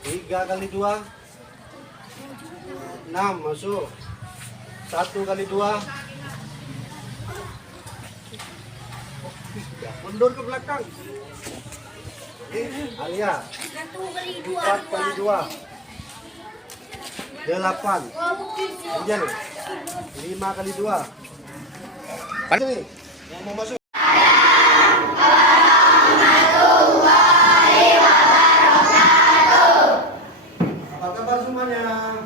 3 kali 2 6, masuk. 1 kali 2 mundur ke belakang. Alia 4 kali 2 8. Kemudian 5 kali 2. Ini yang mau masuk. Apa kabar semuanya?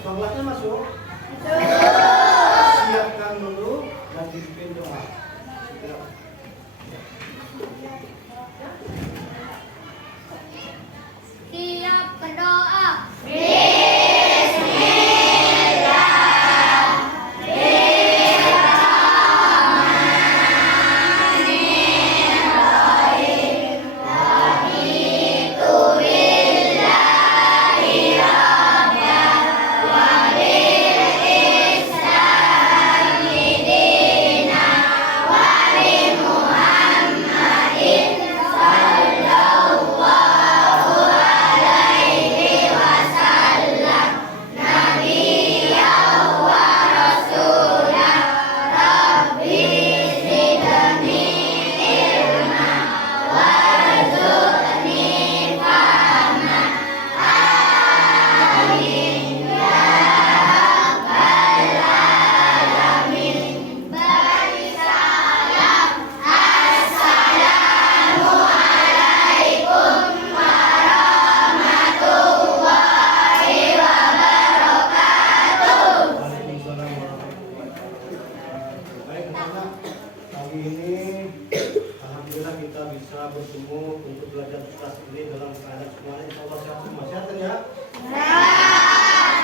Kelasnya masuk. Siapkan dulu dan dipimpin doa. Siap berdoa. Baik, anak-anak, pagi ini alhamdulillah kita bisa bertemu untuk belajar tugas ini dalam keadaan semuanya insya Allah sehat semua. Sehat kan ya?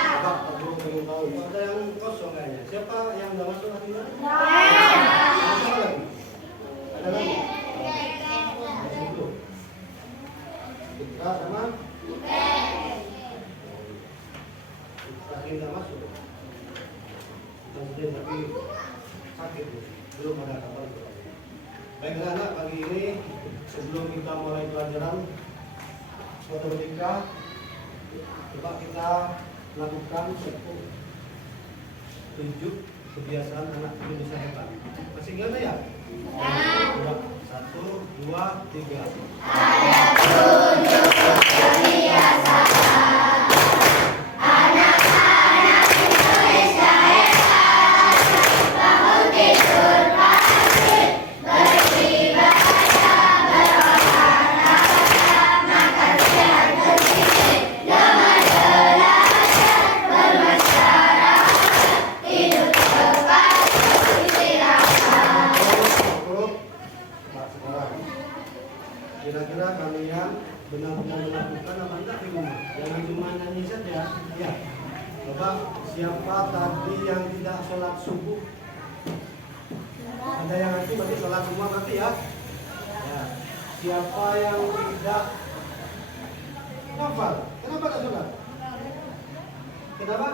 Bapak, Ibu pengen tahu, ada yang kosong kayaknya. Siapa yang udah masuk hari ini? Masuk lagi? Ada lagi? Itu. Kita sama? Lagi nggak masuk. Kemudian tapi sakit, belum ada kabar. Baik anak, pagi ini sebelum kita mulai pelajaran matematika, coba kita lakukan satu tunjuk kebiasaan anak Indonesia hebat. Masih ingat ya? 1, 2, 3. Kira-kira kalian benar-benar melakukan apa enggak di rumah? Jangan cuma nyanyi saja. Ya. Coba siapa tadi yang tidak sholat subuh? Ada yang nanti berarti sholat semua berarti ya? Ya. Siapa yang tidak hafal? Kenapa tidak sholat? Kenapa?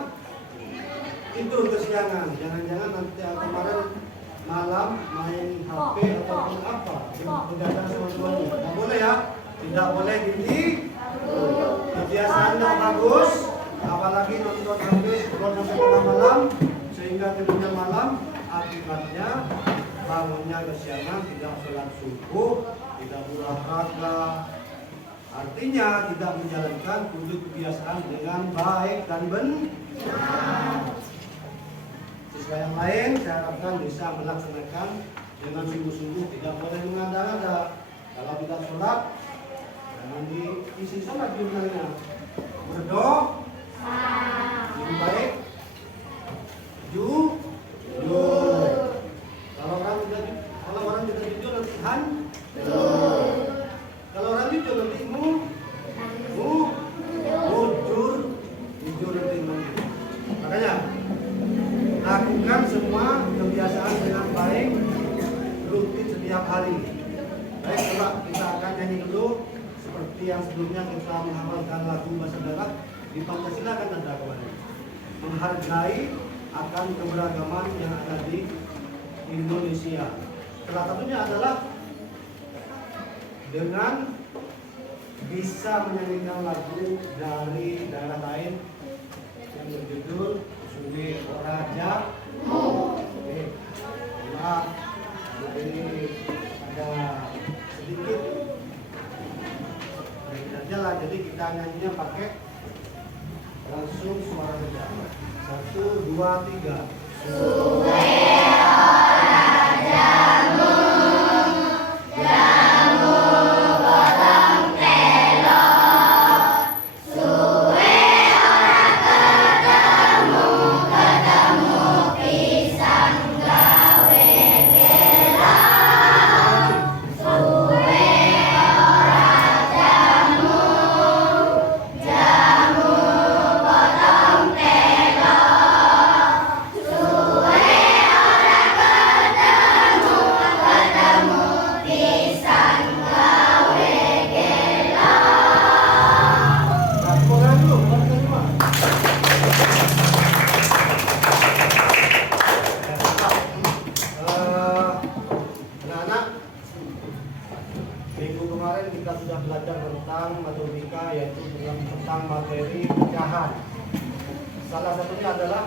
Itu kesiangan. Jangan-jangan nanti kemarin malam main HP ataupun apa begadang sama suami. Tidak boleh ya, tidak boleh ini kebiasaan yang bagus, apalagi nonton HP scroll sampai tengah malam sehingga tidurnya malam, akibatnya bangunnya kesiangan, tidak sholat subuh, tidak berolahraga, artinya tidak menjalankan tujuh kebiasaan dengan baik dan benar. Siswa yang lain saya harapkan bisa melaksanakan dengan sungguh-sungguh, tidak boleh mengada-ngada. Kalau tidak sholat, jangan diisi sholat jumlahnya. Berdoa, lebih baik, jujur. Kalau orang tidak jujur nanti kalau orang jujur nanti jujur nanti makanya lakukan semua kebiasaan dengan baik, rutin setiap hari. Baik, coba kita akan nyanyi dulu seperti yang sebelumnya kita menghafalkan lagu bahasa daerah di Pancasila kan ada kemarin. Menghargai akan keberagaman yang ada di Indonesia. Salah satunya adalah dengan bisa menyanyikan lagu dari daerah lain yang berjudul Suwe Raja. Oke, maaf, ini ada sedikit jalan, jadi kita nyanyinya pakai langsung suara saja. 1, 2, 3. Suwe Rajamu, jamu potong telo. Suwe ora ketemu pisang gawe gela. Suwe ora jamu, jamu potong telo. Suwe ora ketemu pisang gawe gela. Tepuk tangan dulu, buat semua. Anak-anak, minggu kemarin kita sudah belajar tentang matematika, yaitu tentang materi pecahan. Salah satunya adalah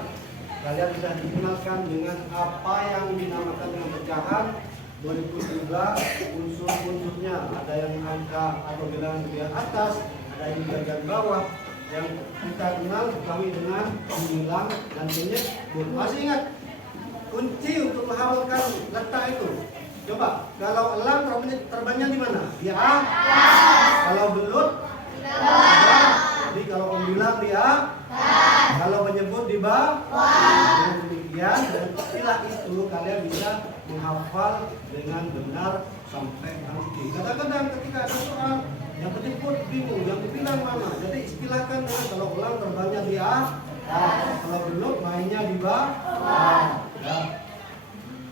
kalian sudah dikenalkan dengan apa yang dinamakan dengan pecahan. Berikut juga unsur-unsurnya, ada yang angka atau bilangan di bagian atas, ada yang di bagian bawah. Yang kita kenal kami dengan bilang dan penyebut. Masih ingat kunci untuk menghafalkan letak itu? Coba, kalau elang terbangnya di mana? Di A. Kalau belut di bawah. Jadi kalau pembilang di A. Kalau penyebut di bawah. Dengan demikian, dengan istilah itu kalian bisa menghafal dengan benar sampai nanti. Kadang-kadang ketika ada soal yang penyebut bingung, yang dibilang mana. Jadi istilahkan dengan kalau elang terbangnya di A. Kalau belut mainnya di bawah. Ya.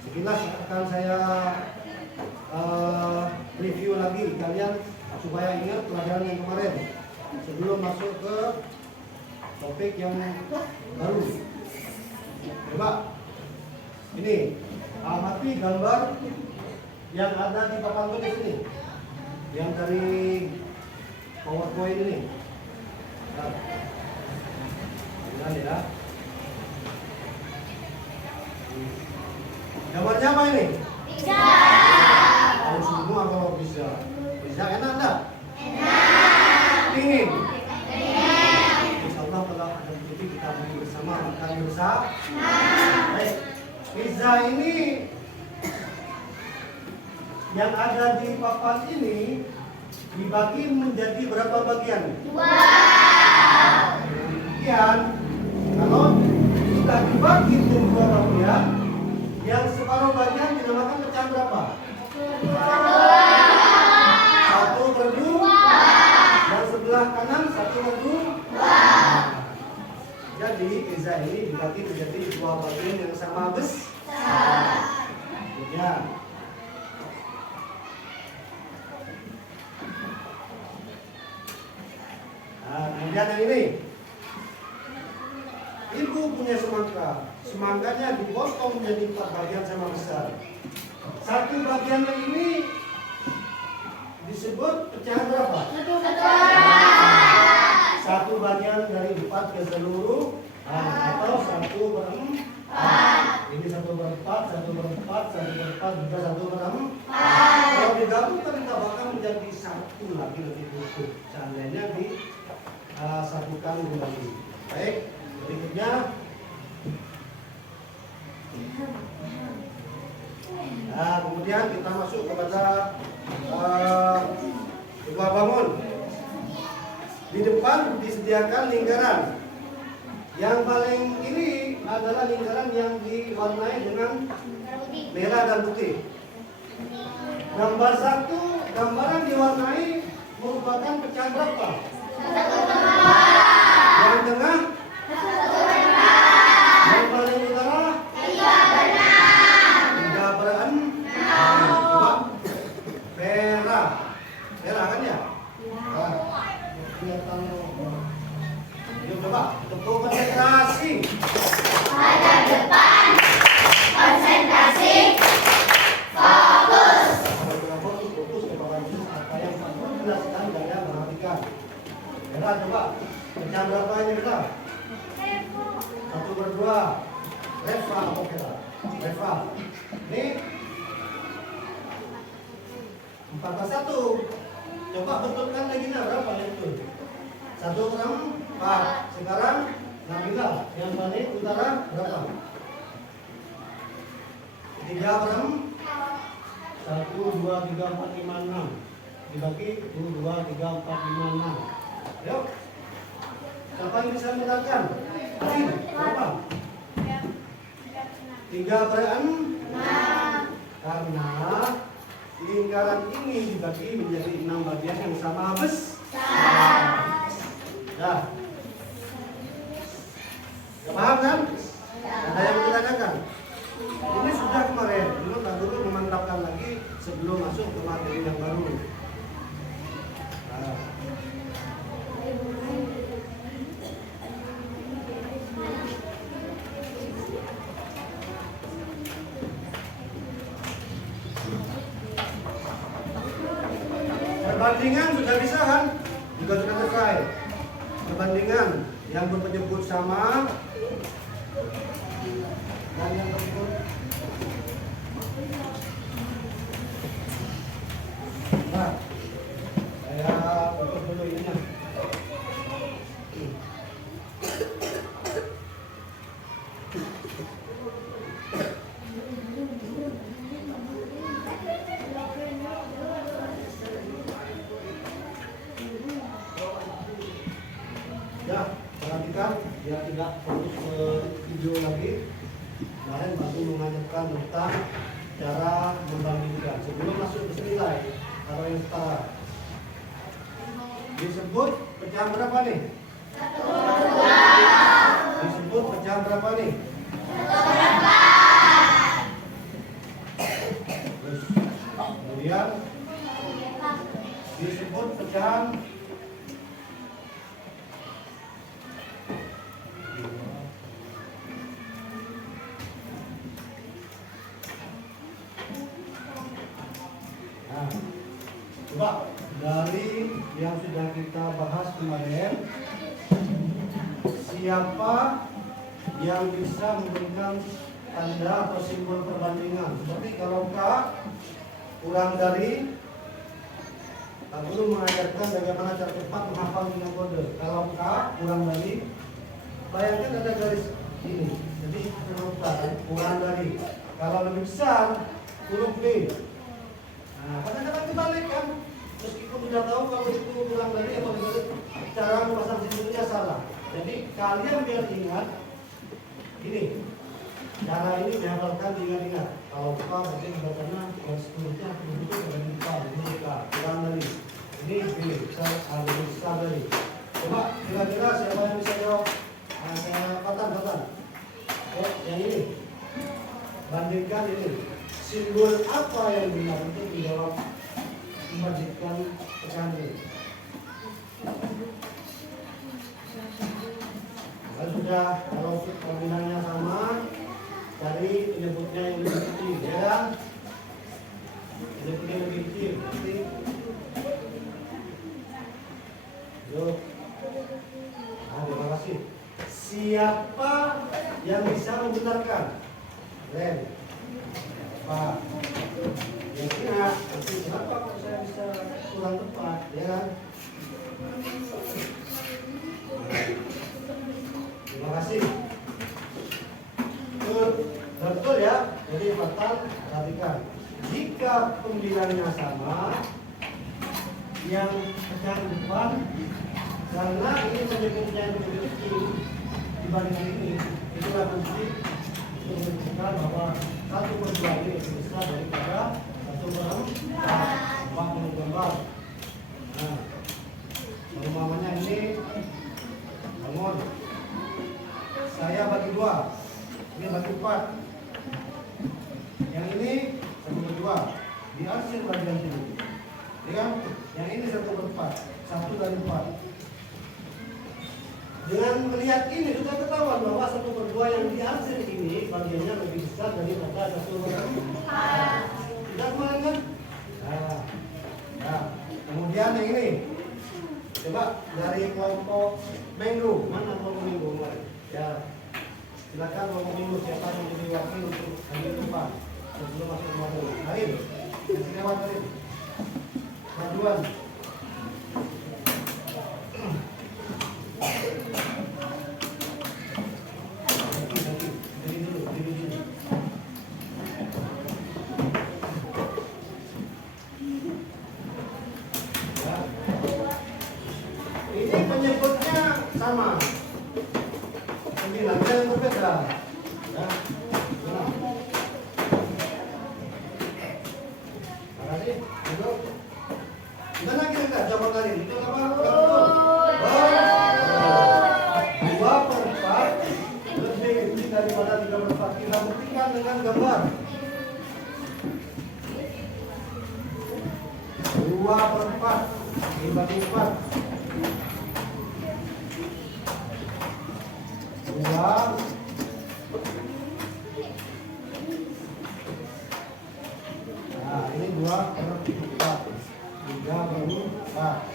Sekilas akan saya review lagi kalian supaya ingat pelajaran yang kemarin sebelum masuk ke topik yang baru. Coba ini amati gambar yang ada di papan tulis ini, yang dari PowerPoint ini. Lihat ya. Gambarnya apa ini? Pizza. Tahu semua kalau pizza. Pizza enak enggak? Enak. Dingin? Dingin. Insyaallah kalau ada rezeki kita beli bersama, makan bersama. Baik. Pizza ini yang ada di papan ini dibagi menjadi berapa bagian? 2. Kemudian kalau sudah dibagi menjadi 2 bagian, yang separuh bagian dinamakan pecahan berapa? 1/2. Yang sebelah kanan 1/2. Jadi pizza ini dibagi menjadi 2 bagian yang sama besar. Ya. Nah, kemudian yang ini. Ibu punya semangka. Semangkanya dipotong menjadi 4 bagian sama besar. Satu bagian yang ini disebut pecahan berapa? 1 bagian dari 4 keseluruhan atau 1/4. Ini 1/4, 1/4, 1/4 juga 1/4. Kalau digabungkan kita bakal menjadi 1 lagi lebih utuh. Seandainya disatukan kembali. Baik, berikutnya. Nah, kemudian kita masuk kepada rumah bangun. Di depan disediakan lingkaran. Yang paling ini adalah lingkaran yang diwarnai dengan merah dan putih. Gambar 1, gambaran diwarnai merupakan pecahan berapa? 1/4. Yang tengah? 1/4. Yang paling utara? 3/6. Merah. Merah kan ya? Kelihatan. Yuk coba, untuk konsentrasi. berdua. Reva apa kita? Reva. Ini 4+1. Coba betulkan lagi berapa itu? 1/4. Sekarang Nabila yang paling utara berapa? 3/4. 1, 2, 3, 4, 5, 6. Dibagi 1, 2, 3, 4, 5, 6. Yuk. Siapa yang bisa menentukan? Asin, berapa? 3/6. Karena lingkaran ini dibagi menjadi 6 bagian yang sama besar. Ya. Paham kan? Ada yang menanyakan? Ini sudah kemarin. Dulu tak dulu memantapkan lagi sebelum masuk ke materi yang baru. Nah. Perbandingan sudah bisa kan? Juga sudah selesai. Perbandingan yang berpenyebut sama dan yang berpenyebut nah, saya tutup dulu ininya. Ya, perhatikan biar tidak fokus ke video lagi. Kemarin baru mengajarkan tentang cara membandingkan. Sebelum masuk ke nilai atau yang setara, disebut pecahan berapa nih? Disebut pecahan berapa nih? Terus, kemudian disebut pecahan coba dari yang sudah kita bahas kemarin, siapa yang bisa memberikan tanda atau simbol perbandingan? Seperti kalau K kurang dari, tak perlu mengajarkan bagaimana cara cepat menghafal dengan kode. Kalau K kurang dari, bayangkan ada garis ini, jadi huruf K kurang dari. Kalau lebih besar huruf B. Nah, kadang-kadang dibalik kan, meskipun sudah tahu kalau itu kurang dari atau dibalik, cara memasang simbolnya salah. Jadi kalian biar ingat ini, cara ini dihafalkan, diingat-ingat. Kalau K berarti bacanya seluruhnya begitu dari K, ini K kurang dari, ini B besar dari. Coba kira-kira siapa yang bisa jawab? Nah, saya katakan. Oh, yang ini, bandingkan ini. Simbol apa yang benar untuk dijawab membandingkan pecahan ini? Kalau sudah, kalau perbandingannya sama, cari penyebutnya yang lebih kecil, ya kan? Penyebutnya lebih kecil, nanti. Yuk. Nah, terima kasih. Siapa yang bisa membenarkan? Ren. Pak, ya kira nanti kenapa kok saya bisa kurang tepat, ya kan? Terima kasih. Betul ya. Jadi fatal, perhatikan. Jika pembilangannya sama, yang pecahan depan, karena ini menyebutnya yang lebih kecil dibanding ini, itulah kunci untuk menunjukkan bahwa 1/2 ini lebih besar daripada 1/4 gambar. Nah, umpamanya ini bangun, saya bagi 2, ini bagi 4, yang ini 1/2, diarsir bagian sini, ya, yang ini 1/4, 1 dari 4. Dengan melihat ini sudah ketahuan bahwa 1/2 yang diarsir ini bagiannya lebih besar daripada 1/4. Tidak kemarin kan? Nah, kemudian yang ini, coba dari kelompok minggu, mana kelompok minggu kemarin? Ya, Silakan ngomong dulu siapa yang jadi wakil untuk hadir depan sebelum masuk rumah dulu. Arin, kasih lewat Arin. Majuan. Ini penyebutnya sama. 9 yang berbeda. Ya. Makasih. Duduk. Gimana kira-kira jawaban tadi? Itu apa? Dua per 4 lebih kecil daripada 3/4. Kita buktikan dengan gambar. 2/4 dibagi 4. 2. Nah, ini 2/4. 3/4.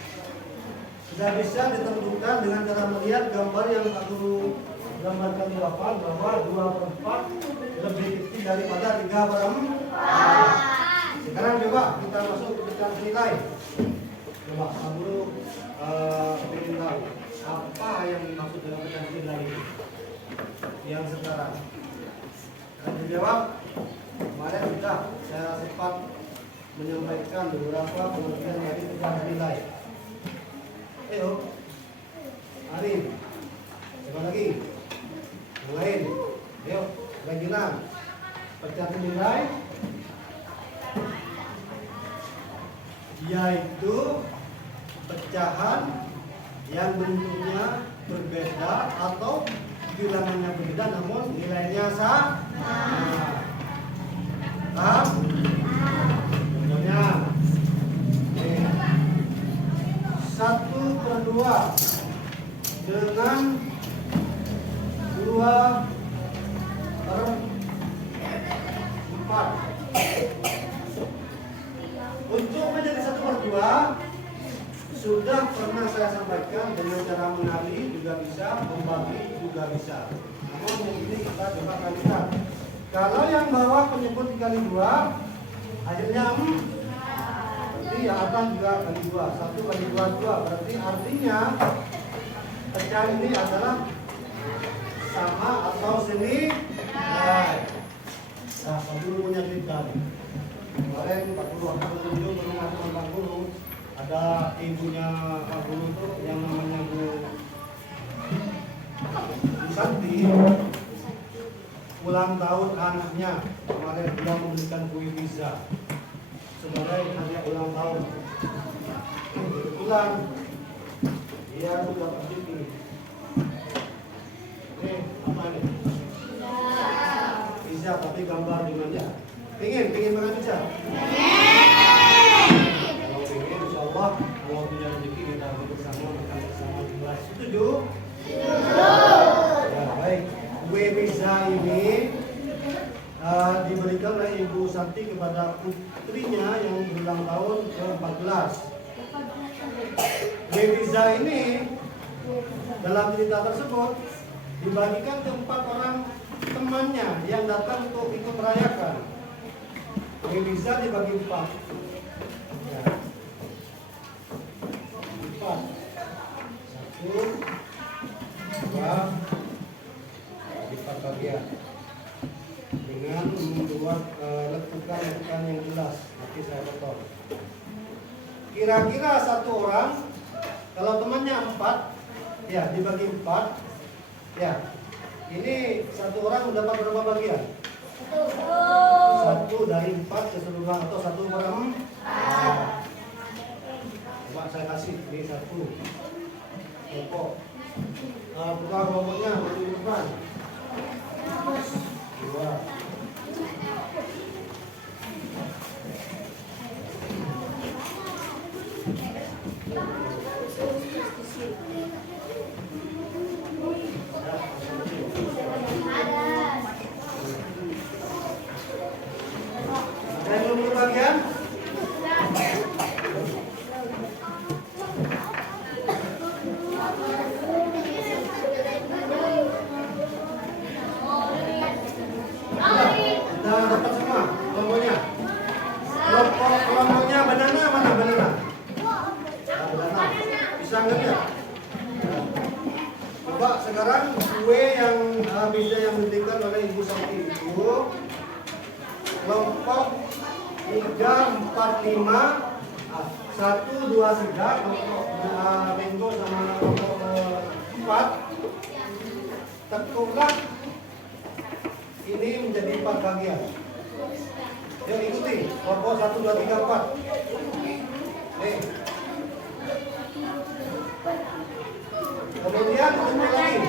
Sudah bisa ditentukan dengan cara melihat gambar yang aku gambarkan di depan bahwa 2/4 lebih kecil daripada 3/4. Sekarang coba kita masuk ke nilai. Coba kamu ingin tahu apa yang dimaksud dengan pecahan nilai ini yang sekarang. Akan dijawab. Kemarin sudah saya sempat menyampaikan beberapa pengertian dari pecahan nilai. Ayo, Arin, coba lagi. Yang lain, ayo, bagian pecahan nilai yaitu pecahan yang bentuknya berbeda atau bilangannya berbeda namun nilainya sama. Paham? Contohnya 1/2 dengan 2/4. Untuk menjadi 1/2 sudah pernah saya sampaikan dengan cara mengali juga bisa, membagi juga bisa. Namun yang ini kita coba kalikan. Kalau yang bawah penyebut dikali 2, hasilnya berarti yang atas juga kali 2. 1 kali 2, 2. Berarti artinya pecahan ini adalah sama atau senilai. Nah, Pak Guru punya cerita. Kemarin Pak Guru waktu berkunjung ke rumah teman Pak Guru, ada ibunya Pak Guru itu yang namanya Bu Santi, ulang tahun anaknya kemarin dia memberikan kue pizza sebagai hadiah ulang tahun. Kebetulan dia sudah rezeki. Ini apa ini? Pizza tapi gambar dengan dia. Pengen makan pizza? Kalau pengen, insya Allah kalau punya rezeki kita bersama makan bersama di kelas. Setuju? Ya baik. Kue pizza ini diberikan oleh Ibu Santi kepada putrinya yang berulang tahun ke-14. Kue pizza ini dalam cerita tersebut dibagikan ke 4 orang temannya yang datang untuk ikut merayakan. Kue pizza dibagi 4. Ya. 4. 1, 2, di 4 bagian. Dengan membuat lekukan yang jelas. Nanti saya potong. Kira-kira 1 orang, kalau temannya 4, ya dibagi 4, ya. Ini 1 orang dapat berapa bagian? 1 dari 4 keseluruhan atau 1/4. Coba saya kasih ini 1 pokok. Buka kelompoknya di depan. 2. Ada yang belum kebagian? Sudah dapat semua kelompoknya. Kelompoknya banana mana banana? Banana. Bisa nggak ya? Coba sekarang kue yang bisa yang diberikan oleh Ibu Santi itu kelompok 3, 4, 5, 1, 2 segar, kelompok mango sama kelompok 4. Tekuklah ini menjadi 4 bagian. Ya ikuti kelompok 1, 2, 3, 4. Kemudian tekuk lagi.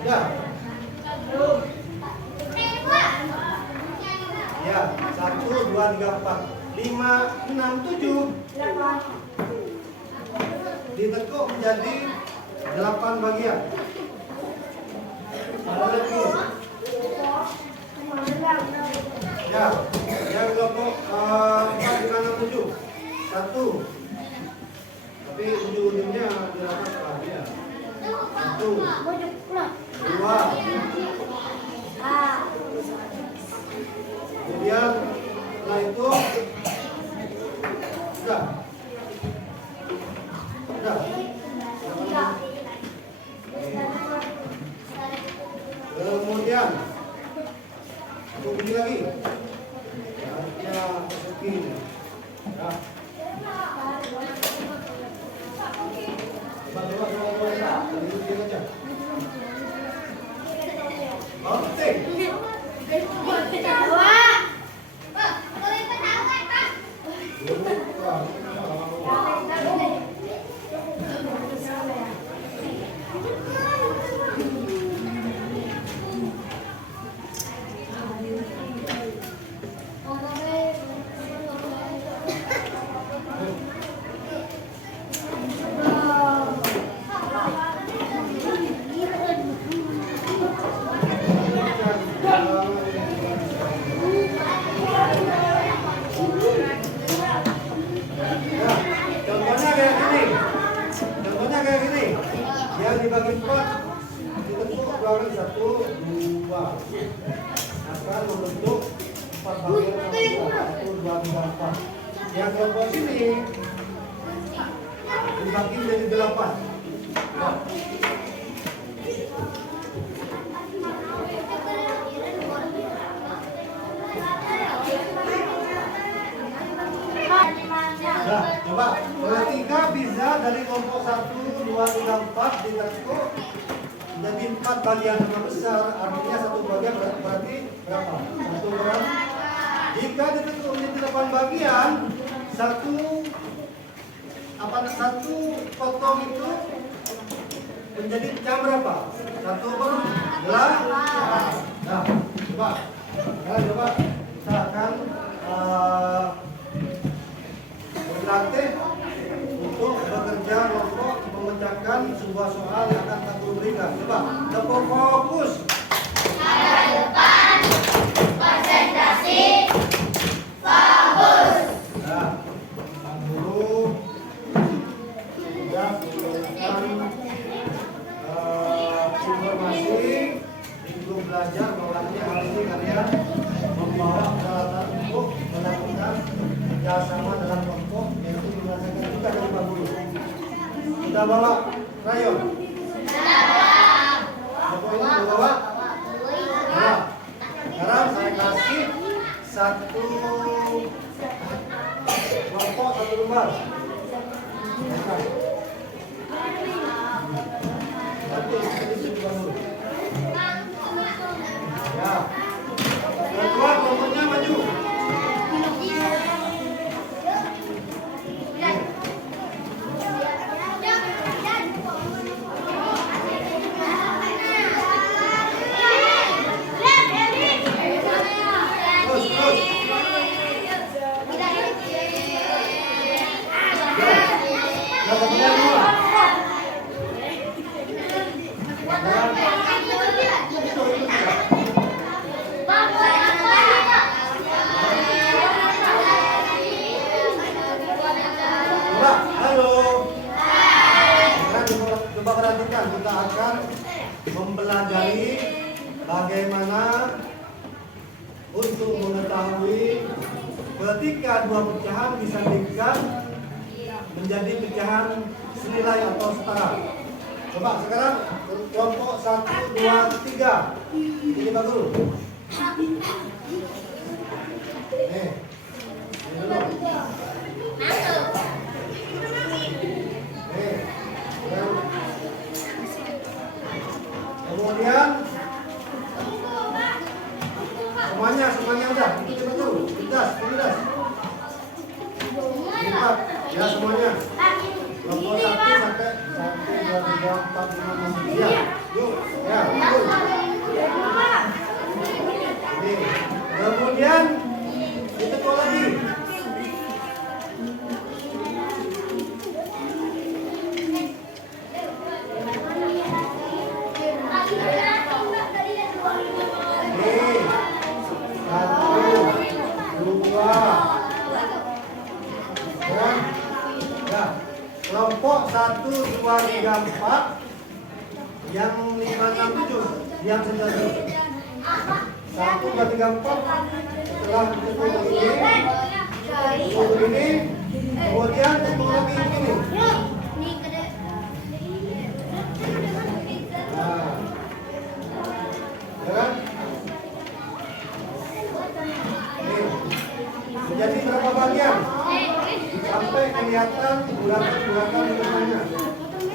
Ya. Ya, 1, 2, 3, 4, 5, 6, 7. Ditekuk menjadi 8 bagian. Ya, yang kelompok 4, 5, 6, 7. 1. Tapi ujung-ujungnya dirapatkan ya. 1, 2. Kemudian setelah itu sudah. Kemudian bunyi lagi. Ya, masukin. Ya. Coba. Ini aja. Oke. Contohnya kayak gini. Yang dibagi 4 ditekuk belakang 1, 2. Akan membentuk 4 bagian sama 1, 2, 3, 4. Yang kelompok sini dibagi menjadi 8. Nah. Nah, coba ketika bisa dari kelompok 1, 2, 3, 4 ditekuk jadi 4 bagian yang besar, artinya 1 bagian berarti berapa? 1 gram. Jika ditekuk menjadi 8 bagian, satu potong itu menjadi jam berapa? 1/8. Nah, coba kita akan berlatih untuk bekerja kelompok memecahkan sebuah soal yang akan kita berikan. Coba, tepuk fokus. Arah depan, konsentrasi, fokus. Nah, guru sudah memberikan informasi di grup belajar bahwa hari ini kalian membawa peralatan untuk melakukan kerjasama dalam kelompok, yaitu berdasarkan juga dari Pak Guru. Sudah bawa rayon? Sudah bawa? Nah, sekarang saya kasih satu kelompok, 1 lembar. Ya. Kedua kelompoknya maju. Coba perhatikan, kita akan mempelajari bagaimana untuk mengetahui ketika dua pecahan disandingkan menjadi pecahan senilai atau setara. Coba sekarang kelompok 1, 2, 3. Ini bagus. Nih. Ini dulu. Nih. Kemudian semuanya udah. Itu betul. Lindas. Lipat. Ya semuanya. Kelompok 1 sampai 1, 2, 3, 4, 5, 6. Ya. Yuk. Ya. Betul. Ini. Kemudian ditekuk lagi. Kelompok 1, 2, 3, 4 yang 5, 6, 7 yang sejati 1, 2, 3, 4 setelah ditekuk ini kemudian tekuk lagi ini. Nah, ya kan? Jadi berapa bagian? Sampai kelihatan bulatan semuanya.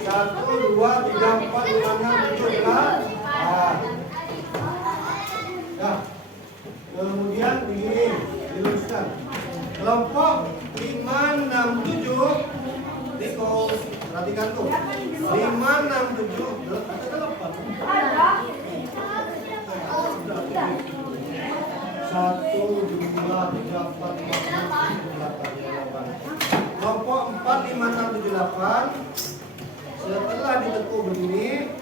1, 2, 3, 4, 5, 6, 7, 8. Nah, kemudian begini, diluruskan. Kelompok 5, 6, 7. Niko, perhatikan tuh. 5, 6, 7. Ada 8. 1, 2, 3, 4, 5, 6, 7, 8. Kelompok 4, 5, 6, 7, 8. Setelah ditekuk begini,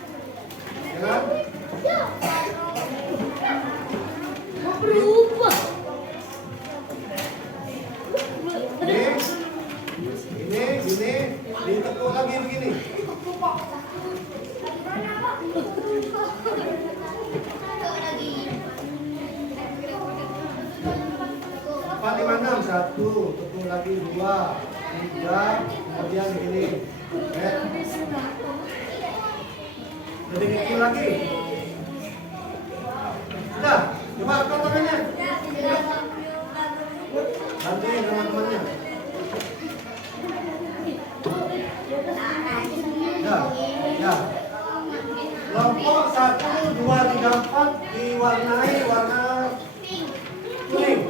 ya kan? Berubah. Ini, ditekuk lagi begini. Empat, lima, enam, 1, tekuk lagi 2, 3, kemudian begini. Jadi itu lagi. Sudah, coba angkat tangannya. Bantuin teman-temannya. Ya. Kelompok 1, 2, 3, 4 diwarnai warna kuning.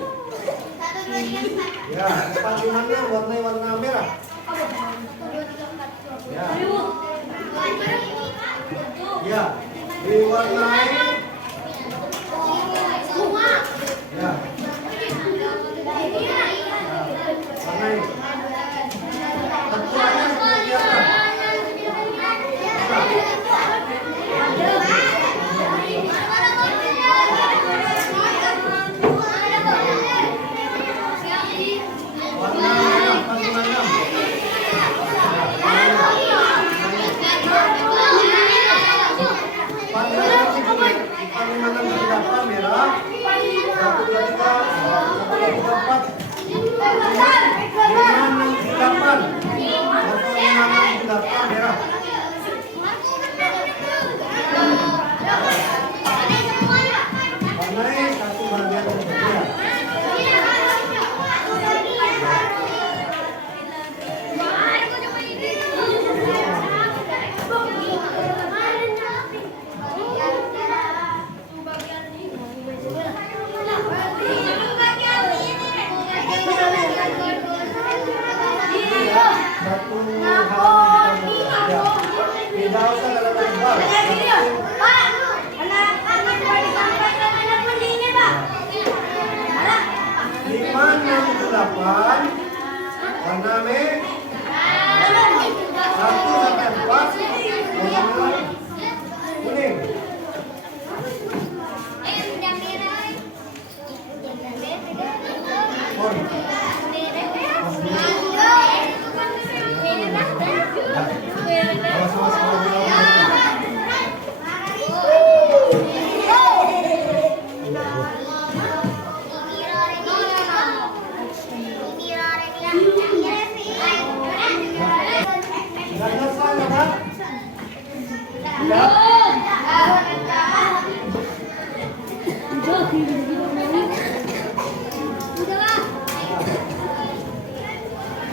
Ya, 4, 5, 6 warnai warna merah. Ya. Ya, diwarnai. Ya. Warnai. Tentuannya seperti apa? Tidak usah dalam tebal. Pak, anak-anak mau disampaikan anak pendidikan, Pak. 5, 6, 8 warna merah. 1 sampai 4 warna kuning. siap?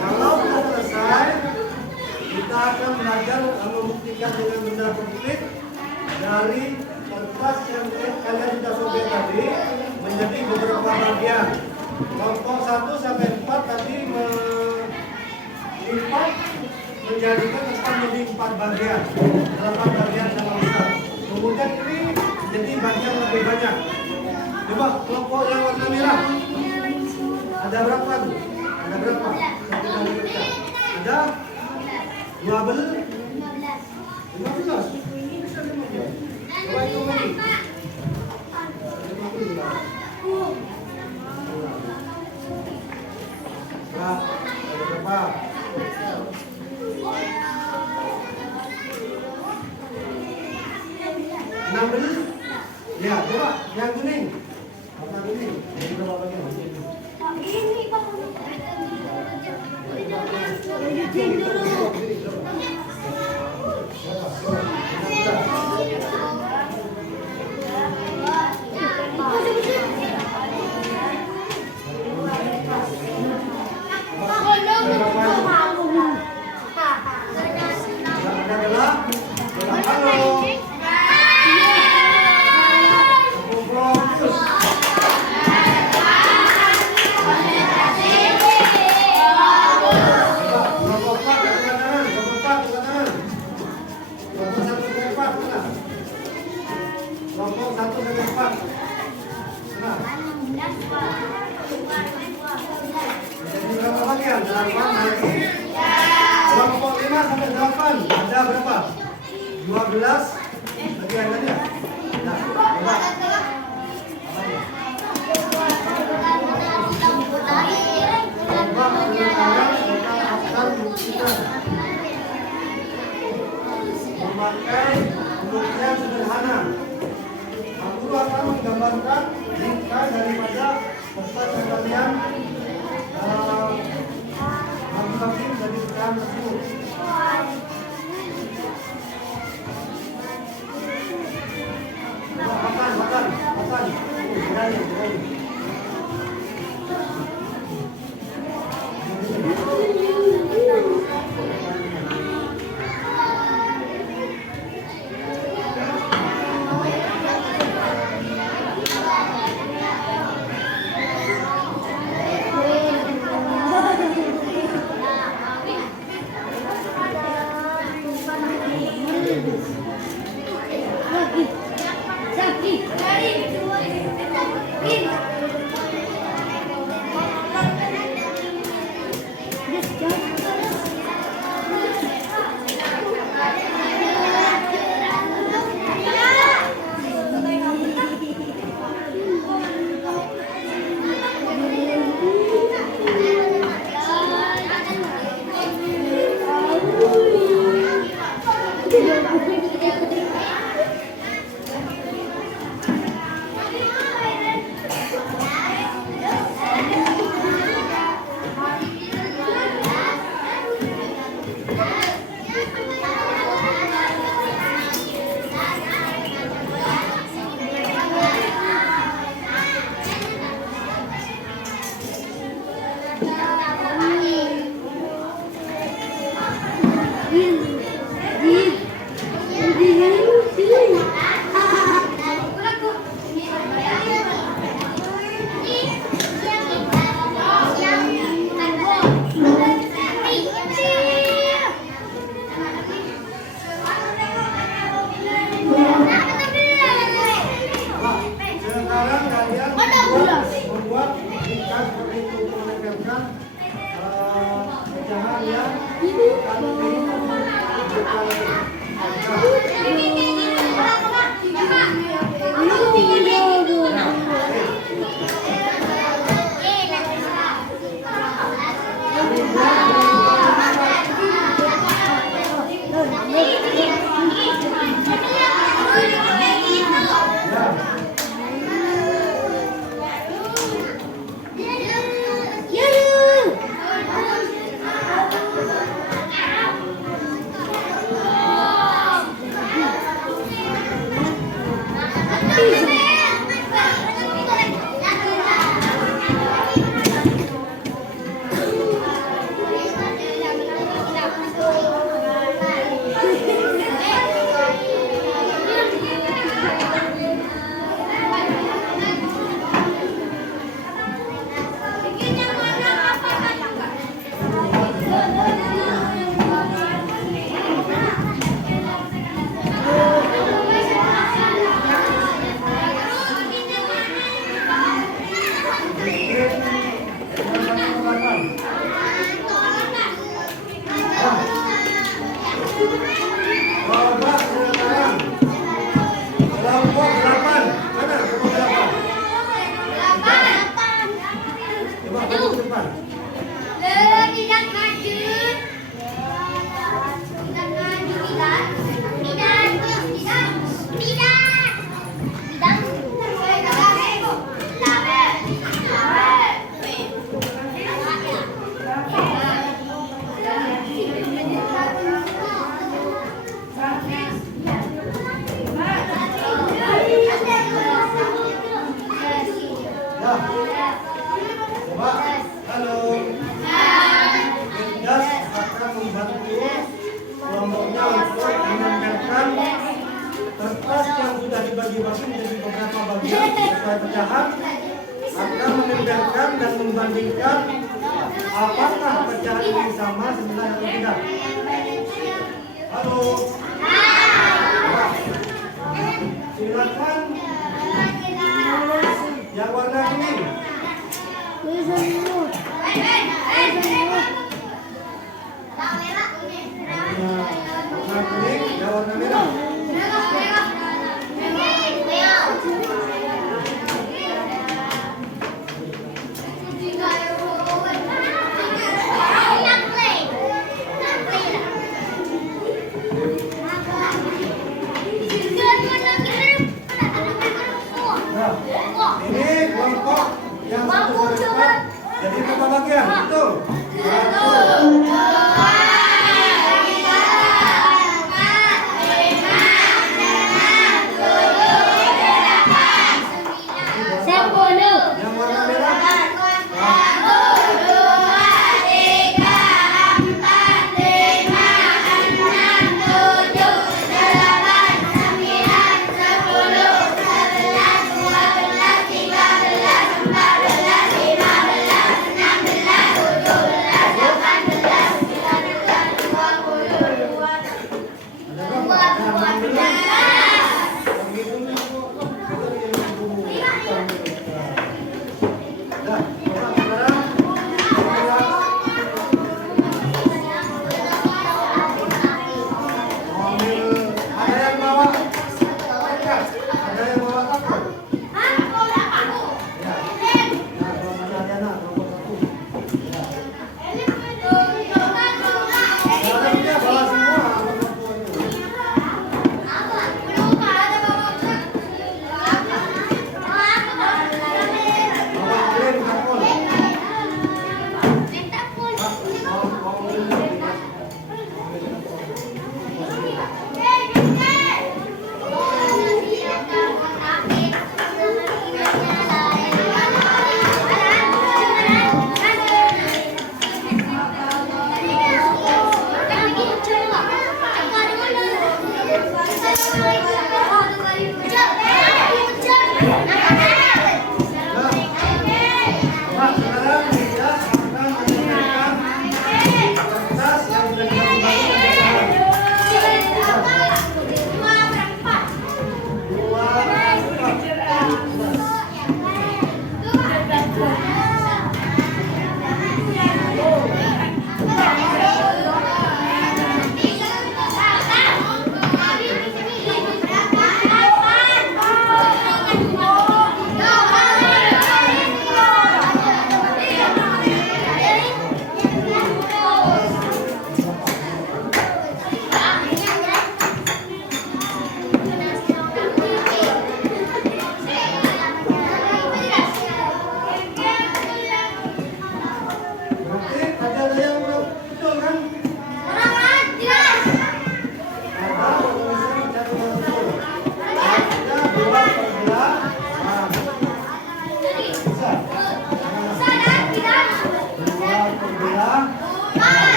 Kalau sudah selesai, kita akan belajar membuktikan dengan benda konkret dari kertas yang kalian sudah sobek tadi menjadi beberapa bagian. Kelompok 1 sampai 4 tadi melipat menjadikan kertas menjadi 4 bagian, 8 bagian sama besar. Kemudian ini jadi bagian lebih banyak. Coba kelompok yang warna merah. Ada berapa tuh? Ada berapa? Ada 12, 15. Coba hitung lagi. 15. Nah, ada berapa? 16. Ya, coba yang kuning. Warna kuning. Jadi berapa bagian? Ini Pak. Kelompok 1 sampai 4. Nah, jadi berapa bagian? 8 lagi. Kelompok 5 sampai 8 ada berapa? 12 bagian aja. Nah, coba. Coba sekarang kita akan buktikan memakai pembuktian sederhana. Aku akan menggambarkan ringkas daripada kertas yang kalian masing-masing dari pecahan tersebut. Makan. Berani. dibagi menjadi beberapa bagian sesuai pecahan, akan membeberkan dan membandingkan apakah pecahan ini sama sebenarnya atau tidak. Halo. Silakan yang warna kuning. Warna kuning, yang warna merah. Nah, ini kelompok yang satu serentak. Jadi berapa bagian? Itu. Yang warna merah.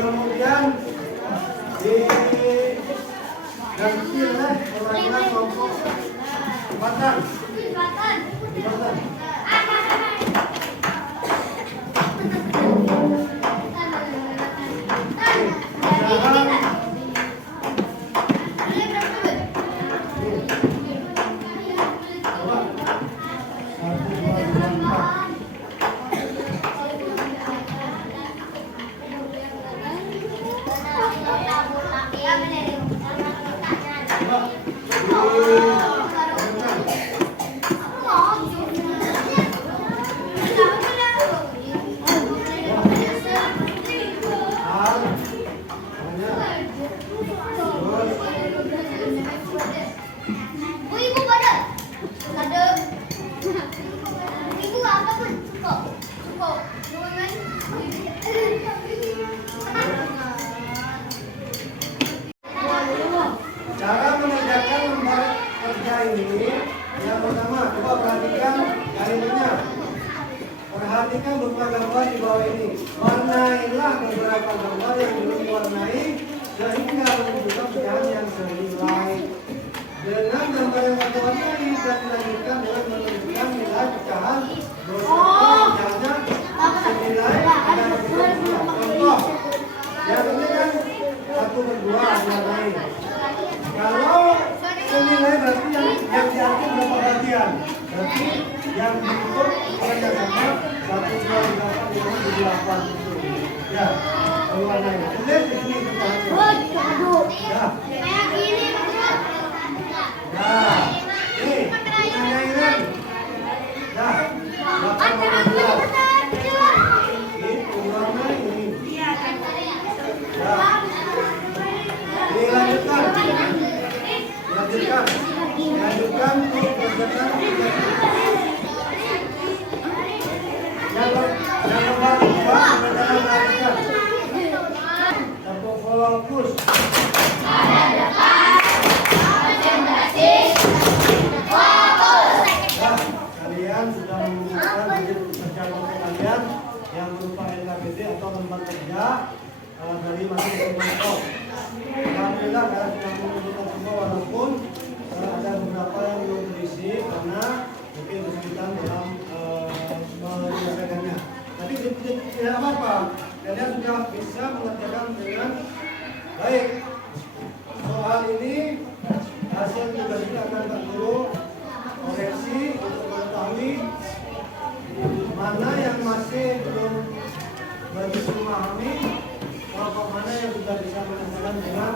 Kemudian diganti oleh orang-orang kelompok Batan. Ibu pada ini, yang pertama, coba perhatikan kalimatnya. Perhatikan beberapa gambar di bawah ini. Warnailah beberapa gambar yang belum diwarnai sehingga menunjukkan pecahan yang senilai. Dengan gambar yang warna-warni dan dilanjutkan dengan menunjukkan nilai pecahan misalnya senilai contoh. Yang ini kan 1/2 diwarnai. Kalau senilai berarti yang diambil berapa bagian? Berarti yang diukur banyak sama 1, 2, 3, 4, 5, 6, 7, 8 itu. Ya, warnai. Lihat di sini pecahannya. Ya. Nah, ini penyairan. Nah, 8/12. Itu warna ini. Nah, dilanjutkan. Lanjutkan untuk kerjakan yang lembar 2 adalah lanjutkan. Untuk fokus. Kalian sudah menggunakan perjalanan kalian yang berupa LKPD atau lembar kerja dari masing-masing kelompok. Alhamdulillah kalian sudah mengumpulkan semua walaupun ada beberapa yang belum terisi karena mungkin kesulitan dalam menyelesaikannya. Tapi tidak apa-apa, kalian sudah bisa mengerjakan dengan baik. Soal ini hasil tugas ini akan Pak Guru koreksi untuk mengetahui mana yang masih belum begitu memahami, kelompok mana yang sudah bisa menyelesaikan dengan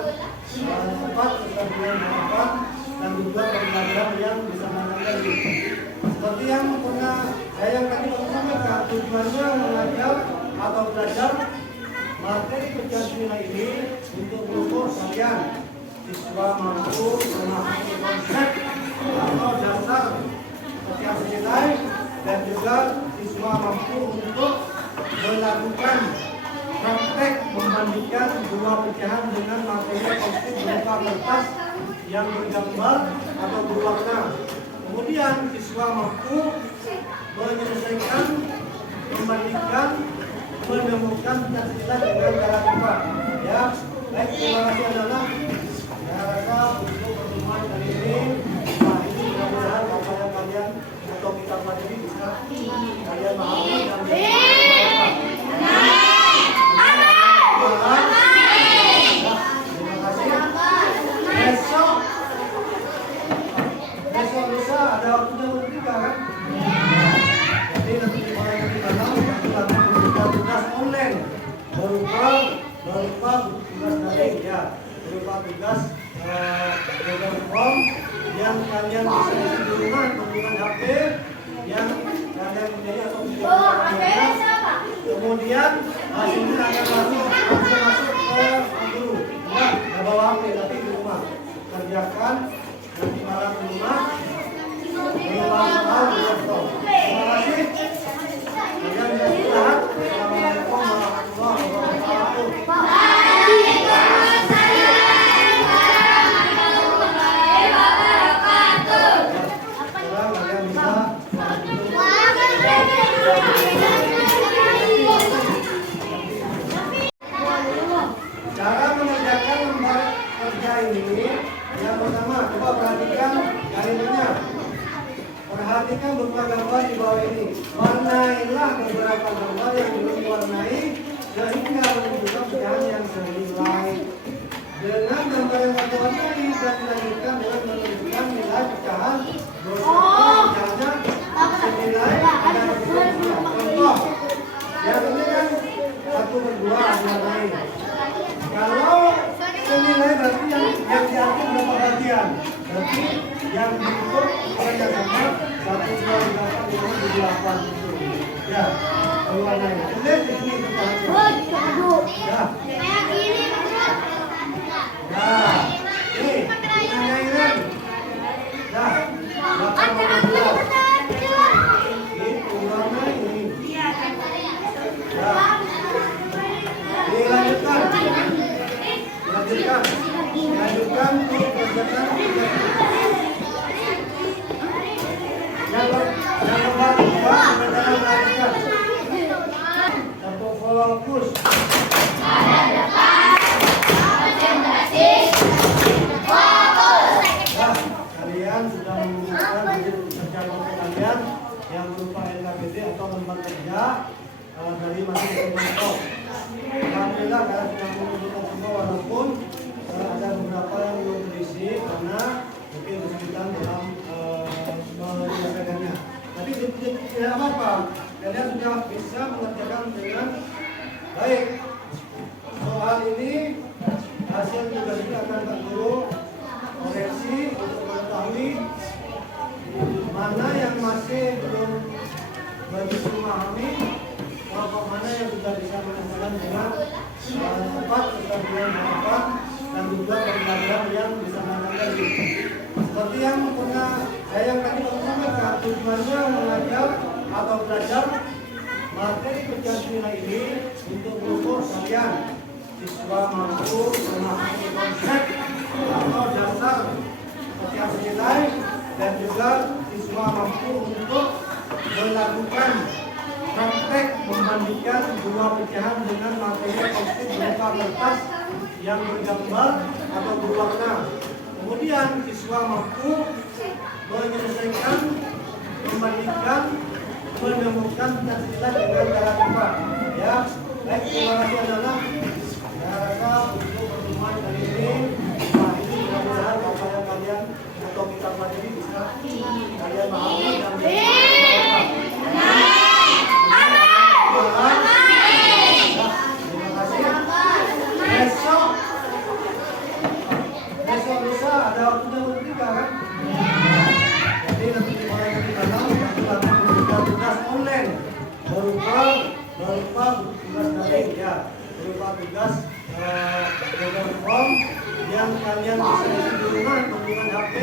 cepat serta dengan harapan dan juga pembelajaran yang bisa menangani. Seperti yang pernah saya tadi sampaikan, tujuannya mengajar atau belajar materi pecahan nilai ini untuk mengukur kalian siswa mampu memahami konsep atau dasar pecahan nilai dan juga siswa mampu untuk melakukan praktek membandingkan dua pecahan dengan materi konsep berupa kertas yang bergambar atau berwarna. Kemudian siswa mampu menyelesaikan, membandingkan, menemukan pecahan nilai dengan cara cepat. Ya, baik, terima kasih adalah saya rasa untuk pertemuan kali ini. Nah, ini mudah-mudahan apa yang kalian atau kita pelajari bisa kalian pahami dan besok lusa ada waktunya bertiga kan? Jadi nanti mulai dari dalam kita memberikan tugas online berupa tugas daring ya, berupa tugas Google Form yang kalian bisa isi di rumah menggunakan HP yang kalian punya atau tidak. Kemudian hasilnya akan masuk ke guru. Ya, nggak bawa HP tapi di rumah kerjakan nanti malam di rumah. Terima kasih. Kalian bisa istirahat. Assalamualaikum warahmatullahi wabarakatuh. Cara mengerjakan lembar kerja ini, yang pertama, coba perhatikan kalimatnya. Perhatikan beberapa gambar di bawah ini. Warnailah beberapa gambar yang belum diwarnai sehingga menunjukkan pecahan yang senilai. Dengan gambar yang warna-warni dan dilanjutkan dengan menunjukkan nilai pecahan misalnya senilai contoh. Yang ini kan 1/2 diwarnai. Kalau senilai berarti yang diambil berapa bagian? Berarti yang diukur banyak sama 1, 2, 3, 4, 5, 6, 7, 8 itu. Ya, warnanya. Lihat di sini pecahannya. Ya. Nah, ini penyairan. Nah, 8/12. Itu warna ini. Nah, dilanjutkan untuk kerjakan kalian sudah bisa mengerjakan dengan baik. Soal ini hasil tugas ini akan Kak Guru koreksi untuk mengetahui mana yang masih belum begitu memahami, kelompok mana yang sudah bisa menyelesaikan dengan cepat, sudah dengan harapan, dan juga pembelajaran yang bisa menangkan diri. Seperti yang pernah yang tadi sampaikan, tujuannya mengajar atau belajar materi kerjaan nilai ini untuk mengukur kalian siswa mampu memahami konsep atau dasar setiap nilai, dan juga siswa mampu untuk melakukan praktek membandingkan dua pecahan dengan materi konsep berupa kertas yang bergambar atau berwarna. Kemudian siswa mampu menyelesaikan, membandingkan, menemukan nilai dengan cara cepat. Ya, baik, terima kasih adalah saya rasa untuk pertemuan kali ini. Nah, ini mudah-mudahan apa yang kalian atau kita pelajari bisa kalian pahami dan besok lusa ada waktunya bertiga kan? Jadi nanti dimulai dari malam nanti akan memberikan tugas online berupa tugas daring ya, berupa tugas Google Form yang kalian bisa isi di rumah menggunakan HP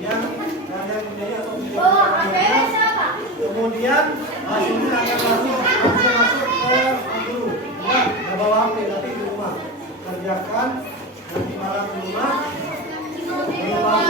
yang kalian punya atau tidak. Kemudian hasilnya akan langsung masuk ke guru. Nggak bawa HP tapi di rumah kerjakan nanti malam di rumah.